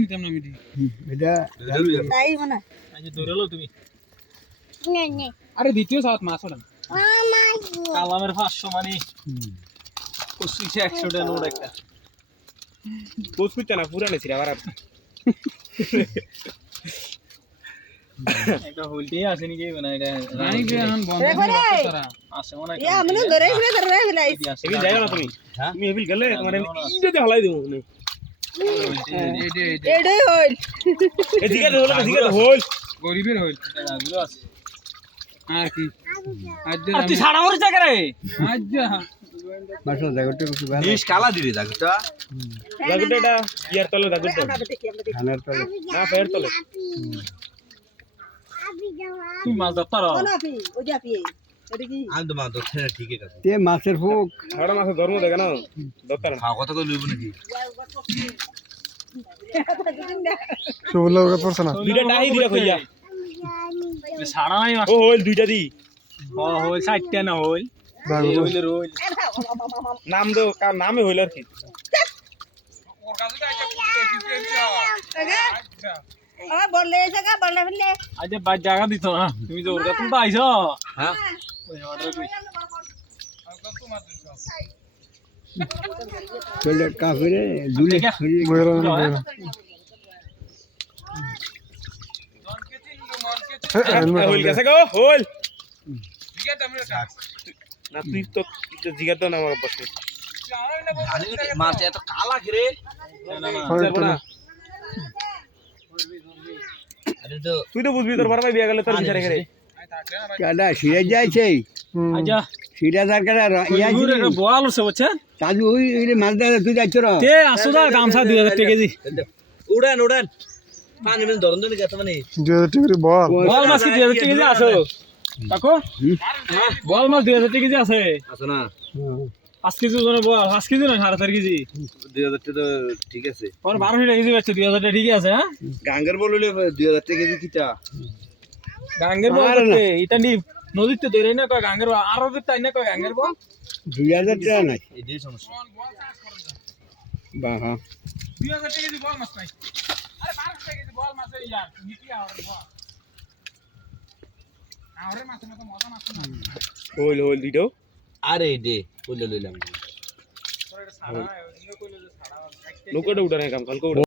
নিতাম না আমি এটা তাই মনে আজ ধরে তুমি। আরে দ্বিতীয় সাত মাছ ওটা কালামের পাঁচশো মানে। পঁচিশে একশো টাকা নোট একটা। পোষ না পুরানো ছিল আবার। একটা হলতেই আছে নাকি? এটা রানী কে এখন বন্ধ করে। আছে মনে ইয়া ধরে ফেলে ধরে ফেলে হেবিল যাই না তুমি। হ্যাঁ? তুমি গেলে তোমার ইটা হলাই দেবো। নে যে হইল এ জিগাতে হলো না জিগাতে হল গরিবের হইল আছে আর কি আজ তুই সাড়া মরে জায়গা রে আজ বাসা জায়গাটা কিছু ভালো জিনিস কালা দিবি দাগুটা দাগুটা ইয়ার তলে দেখি খানার তলে না ফের তলে তুই মাছ ধরতার কোন আপি ওই যে কি আমি তো মা ধরছে না ঠিকই আছে তে মাছের ফুক হাড়া মাছ ধর্ম দেখে না দরকার। খাওয়া কথা তো লইব নাকি? দুইটা ডাহি দিয়া কইয়া সাড়া নাই মাছ। ও হল দুইটা দি। ও হইল ষাটটা না হইল। নাম দো কার নামে হইল আর কি? আমার বললে এসে গা বললে ফেললে। আজ বাদ জায়গা দিত না তুমি তো আইছো? হ্যাঁ। চলে কাফিরে দুলে হইল গেছে গো হইল। না তুই তো জিগাত না আমার পাশে মাছ এত কালা না। তুই তো বুঝবি তোর বড় ভাই বিয়া গেলে তোর বিচারে করে। কাটা সিরাজ যাইছে আচ্ছা। ইয়া ঘুরে বোয়াল বুঝছেন তাজু ওই মাছ ধরে তুই যাচ্ছ র? তে আসো দা গামছা দুই হাজার টাকা কেজি। উড়ান উড়ান। পানি মানে ধরন ধরে গেছে মানে। বল। মাছ কি দুই হাজার টাকা কেজি আছে। কাকু? বল মাছ দুই হাজার টাকা কেজি আছে। আছে না। পাঁচ কেজি ওজনে বল পাঁচ কেজি না সাড়ে চার কেজি। দুই হাজার টাকা তো ঠিক আছে। ওর বারোশো টাকা কেজি পাচ্ছে দুই হাজার টাকা আছে হ্যাঁ? গাঙ্গের বললে দুই হাজার টাকা কেজি কিটা? গাঙ্গের বল। এটা নি নদীতে ধরে না কয় গাঙ্গের বল আরও তাই না কয় গাঙ্গের বল? দুই হাজার টাকা নাই। এটাই সমস্যা। বা হ্যাঁ দুই হাজার টাকা কেজি বল মাছ নাই। আরে বারোশো টাকা কেজি বল মাছ ইয়ার নিতি আওয়ার বল। আওয়ারের মাছের মতো মজা মাছ না। হইল হইল দুইটাও আরে ডে বলে লইলাম? নৌকাটা উঠানে কাম কালকে উঠা